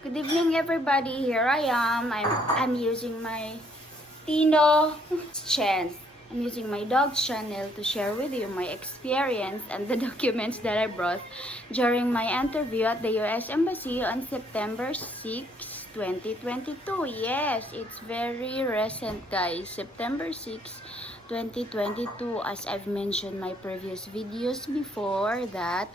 Good evening, everybody. Here I am. I'm using my Tino chance. I'm using my dog's channel to share with you my experience and the documents that I brought during my interview at the US Embassy on September 6, 2022. Yes, it's very recent, guys. September 6, 2022. As I've mentioned my previous videos before, that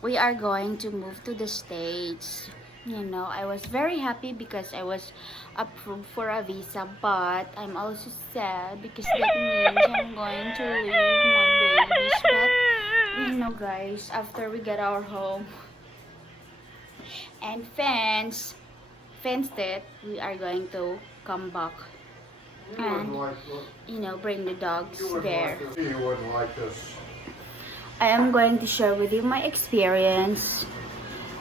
we are going to move to the States. I was very happy because I was approved for a visa, but I'm also sad because that means I'm going to leave my babies. But guys, after we get our home and fenced it, we are going to come back and bring the dogs there. You wouldn't like this. I am going to share with you my experience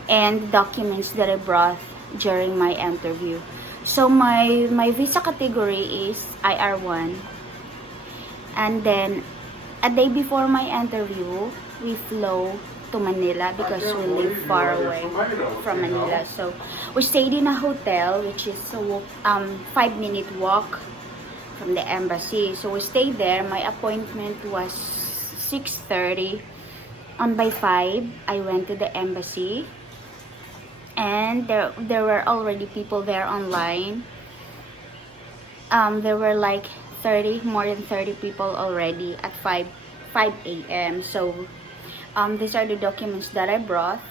and documents that I brought during my interview. So my visa category is IR1. And then a day before my interview, we flew to Manila because we live far away from Manila. So we stayed in a hotel which is a 5-minute walk from the embassy. So we stayed there. My appointment was 6:30. And by 5, I went to the embassy. And there were already people there online. There were like more than 30 people already at 5 a.m. So these are the documents that I brought.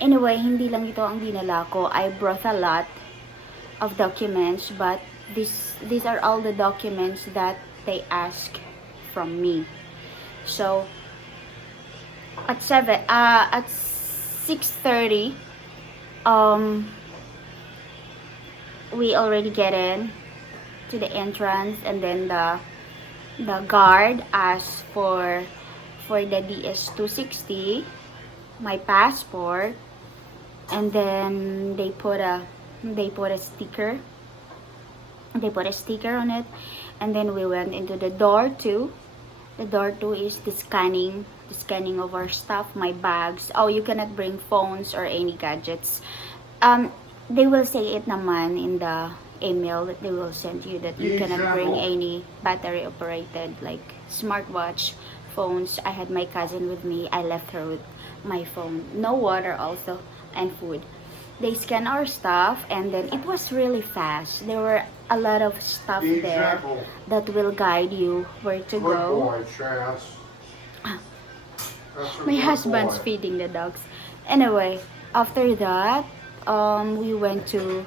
Anyway, hindi lang ito ang dinala ko. I brought a lot of documents, but these are all the documents that they ask from me. So at 6:30, we already get in to the entrance, and then the guard asked for the DS-260, my passport, and then they put a sticker on it, and then we went into the door 2. The door 2 is the scanning of our stuff, my bags. Oh, you cannot bring phones or any gadgets. They will say it naman in the email that they will send you, that you cannot bring any battery operated like smartwatch, phones. I had my cousin with me. I left her with my phone. No water also, and food. They scan our stuff, and then it was really fast. There were a lot of stuff there that will guide you where to go. Good boy, Chance. My husband's feeding the dogs. Anyway, after that, we went to,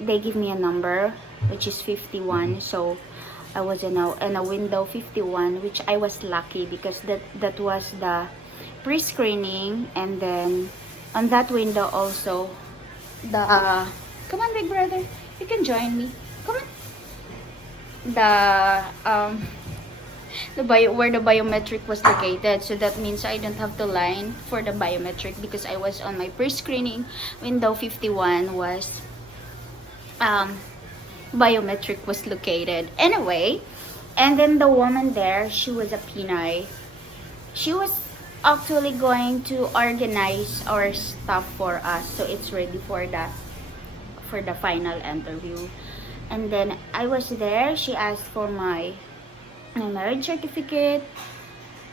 they give me a number, which is 51. So I was in a window 51, which I was lucky because that was the pre-screening. And then on that window also, come on, big brother, you can join me. Come on. Where the biometric was located, so that means I don't have to line for the biometric because I was on my pre-screening. Window 51 was biometric was located. Anyway, and then the woman there, she was a Pinay. She was actually going to organize our stuff for us, so it's ready for the final interview. And then I was there. She asked for my marriage certificate,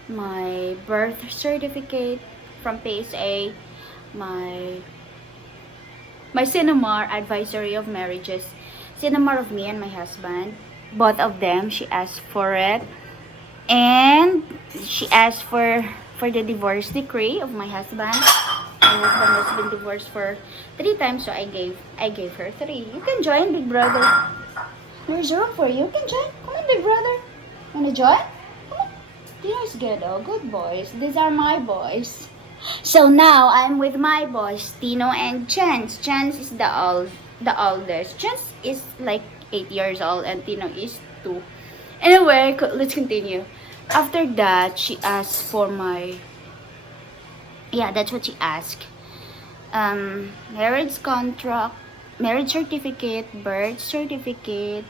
my birth certificate from PSA, my Sinamar advisory of marriages, Sinamar of me and my husband, both of them. She asked for it, and she asked for the divorce decree of my husband. My husband has been divorced for 3 times, so I gave her 3. You can join, big brother. There's room for you. You can join. Come on, big brother. Wanna join? Come on. Tino's good. Oh, good boys. These are my boys. So now I'm with my boys, Tino and Chance. Chance is the oldest. Chance is like 8 years old, and Tino is 2. Anyway, let's continue. After that, she asked for my... Yeah, that's what she asked. Marriage contract, marriage certificate, birth certificate,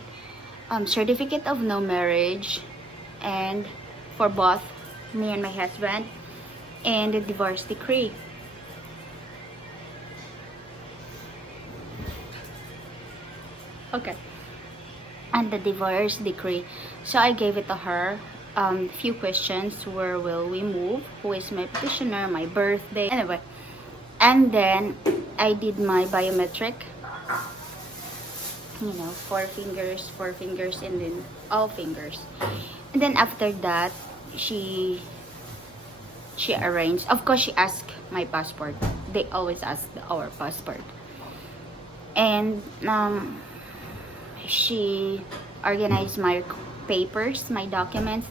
certificate of no marriage, and for both. me and my husband, and the divorce decree. Okay. And the divorce decree. So I gave it to her. Few questions: where will we move, who is my petitioner, my birthday, anyway. And then I did my biometric, four fingers, and then all fingers. And then after that, she arranged. Of course, she asked my passport. They always ask our passport. And she organized my papers, my documents.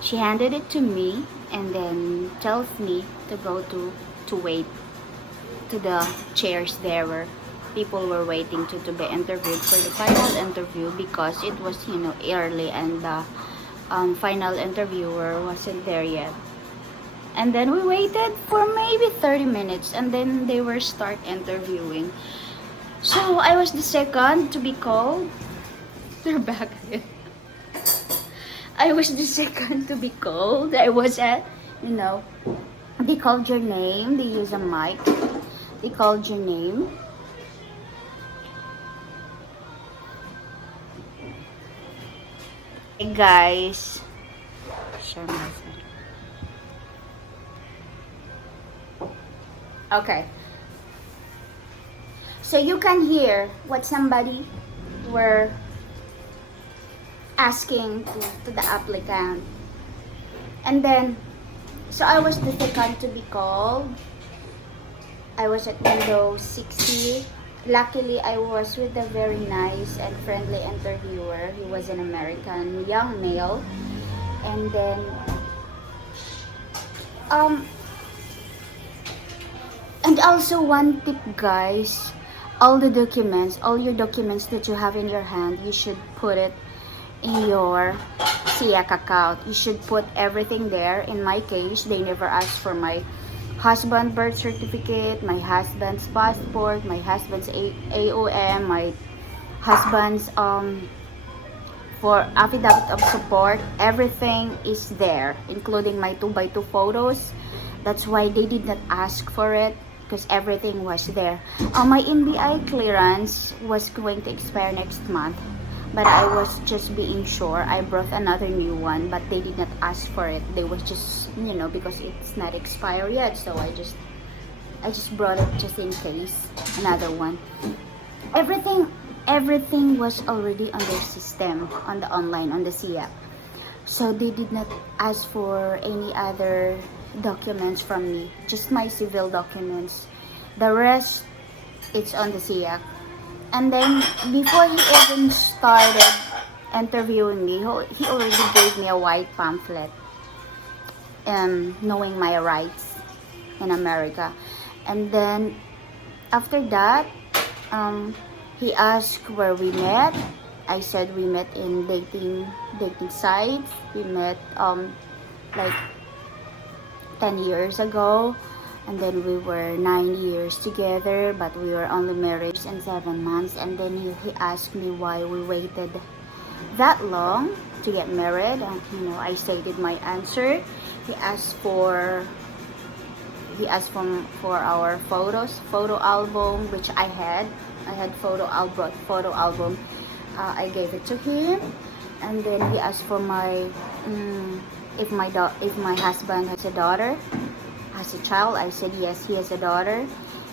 She handed it to me and then tells me to go to wait to the chairs there where people were waiting to be interviewed for the final interview, because it was early, and the final interviewer wasn't there yet. And then we waited for maybe 30 minutes, and then they were start interviewing. So I was the second to be called. They're back again. I was the second to be called. I was at, they called your name. They use a mic. They called your name. Hey guys. Share my screen. Okay. So you can hear what somebody were asking to the applicant. And then, so I was the second to be called. I was at window 60. Luckily, I was with a very nice and friendly interviewer. He was an American young male. And then, and also one tip, guys, all your documents that you have in your hand, you should put it in your SIAC account. You should put everything there. In my case, they never asked for my husband's birth certificate, my husband's passport, my husband's AOM, my husband's for affidavit of support. Everything is there, including my 2x2 photos. That's why they did not ask for it, because everything was there. My NBI clearance was going to expire next month, but I was just being sure. I brought another new one, but they did not ask for it. They was just, because it's not expired yet, so I just brought it just in case. Another one. Everything was already on their system, on the online, on the SIAC. So they did not ask for any other documents from me, just my civil documents. The rest, it's on the SIAC. And then before he even started interviewing me, he already gave me a white pamphlet, knowing my rights in America. And then after that, he asked where we met. I said we met in dating sites. We met like 10 years ago, and then we were 9 years together, but we were only married in 7 months. And then he asked me why we waited that long to get married, and I stated my answer. He asked for our photo album, which I had photo album. I gave it to him. And then he asked for my if my husband has a daughter, has a child. I said yes, he has a daughter.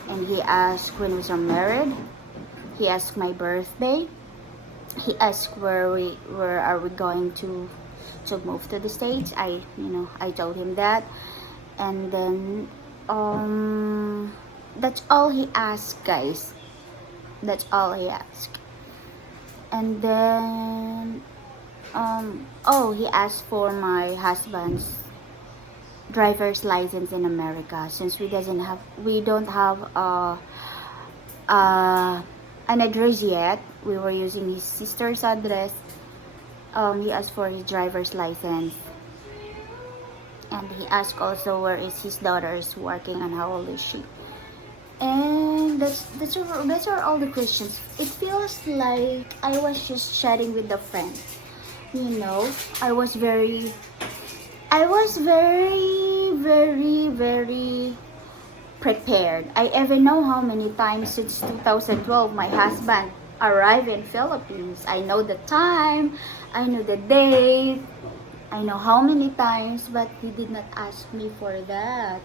And he asked when we are married. He asked my birthday. He asked where are we going to move to the States. I told him that. And then that's all he asked, guys. That's all he asked. And then he asked for my husband's driver's license in America, since we don't have an address yet. We were using his sister's address. He asked for his driver's license, and he asked also where is his daughter is working and how old is she. And those are all the questions. It feels like I was just chatting with a friend. I was very, very prepared. I even know how many times since 2012 my husband arrive in Philippines. I know the time, I know the date, I know how many times, but he did not ask me for that.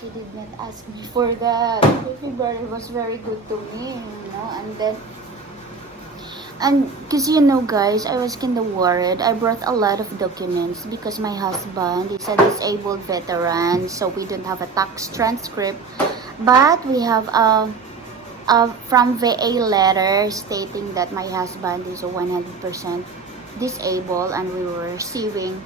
He did not ask me for that. Everybody was very good to me, you know. And because you know, guys, I was kind of worried. I brought a lot of documents because my husband is a disabled veteran, so we don't have a tax transcript, but we have a from VA letter stating that my husband is a 100% disabled, and we were receiving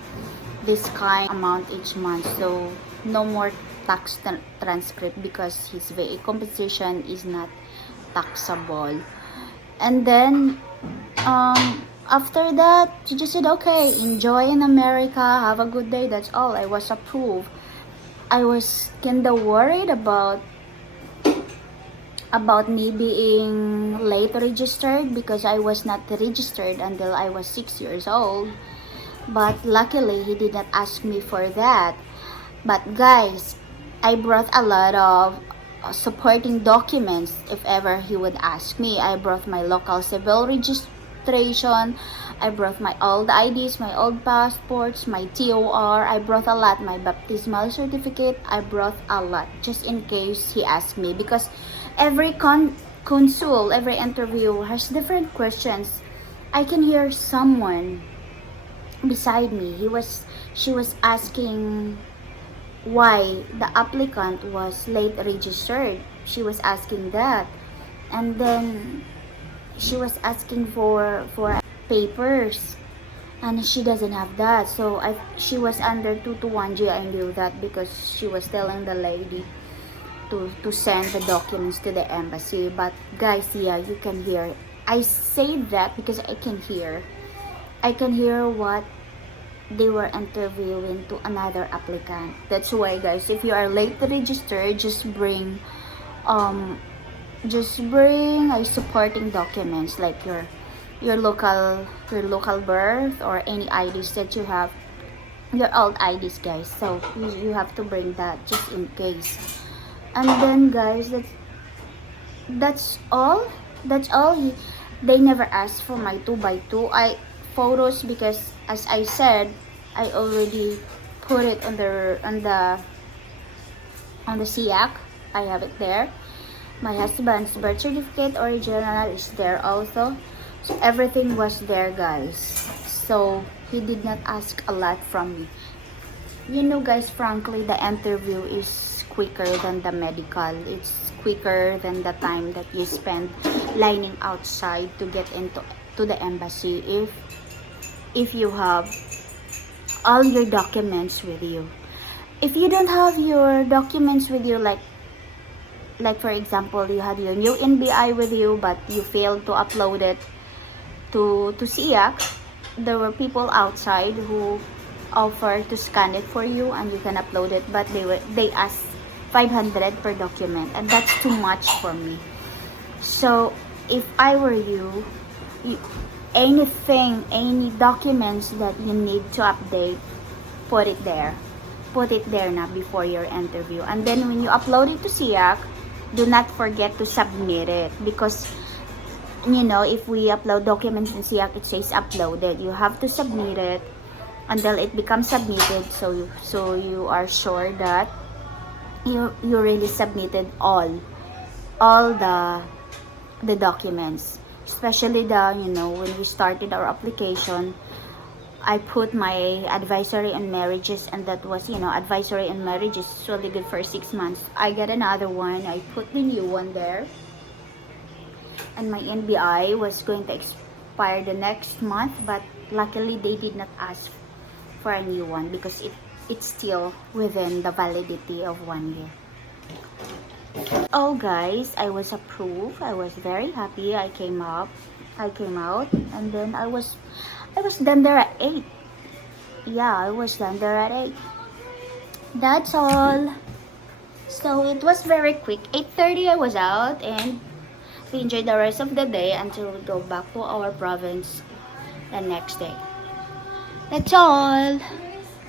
this kind amount each month. So no more tax transcript because his VA compensation is not taxable. And then after that, she just said, okay, enjoy in America, have a good day. That's all. I was approved. I was kinda worried about me being late registered because I was not registered until I was 6 years old. But luckily, he did not ask me for that. But guys, I brought a lot of supporting documents if ever he would ask me. I brought my local civil registration. I brought my old IDs, my old passports, my TOR. I brought a lot. My baptismal certificate. I brought a lot just in case he asked me, because every consul, every interview has different questions. I can hear someone beside me. She was asking why the applicant was late registered. She was asking that. And then she was asking for papers, and she doesn't have that. So she was under 221G. I knew that because she was telling the lady to send the documents to the embassy. But guys, yeah, you can hear. I say that because I can hear what they were interviewing to another applicant. That's why, guys, if you are late to register, just bring a supporting documents like your local birth or any IDs that you have, your old IDs, guys. So you have to bring that just in case. And then, guys, that's all. They never asked for my 2x2 photos because, as I said, I already put it on the SIAC. I have it there. My husband's birth certificate original is there also. So everything was there, guys. So he did not ask a lot from me. You know, guys, frankly, the interview is quicker than the medical. It's quicker than the time that you spend lining outside to get into the embassy if you have all your documents with you. If you don't have your documents with you, like for example, you had your new NBI with you but you failed to upload it to SIAC, there were people outside who offered to scan it for you and you can upload it, but they asked 500 per document, and that's too much for me. So if I were you, any documents that you need to update, put it there now before your interview. And then when you upload it to SIAC, do not forget to submit it, because you know, if we upload documents in SIAC, it says uploaded. You have to submit it until it becomes submitted, so you are sure that you really submitted all the documents. Especially when we started our application, I put my advisory on marriages, and that was, advisory on marriages is really good for 6 months. I got another one. I put the new one there. And my NBI was going to expire the next month, but luckily they did not ask for a new one because it's still within the validity of 1 year. Oh guys, I was approved. I was very happy. I came out, and then I was done there at 8. Yeah, I was done there at 8. That's all. So it was very quick. 8:30 I was out, and we enjoyed the rest of the day until we go back to our province the next day. That's all.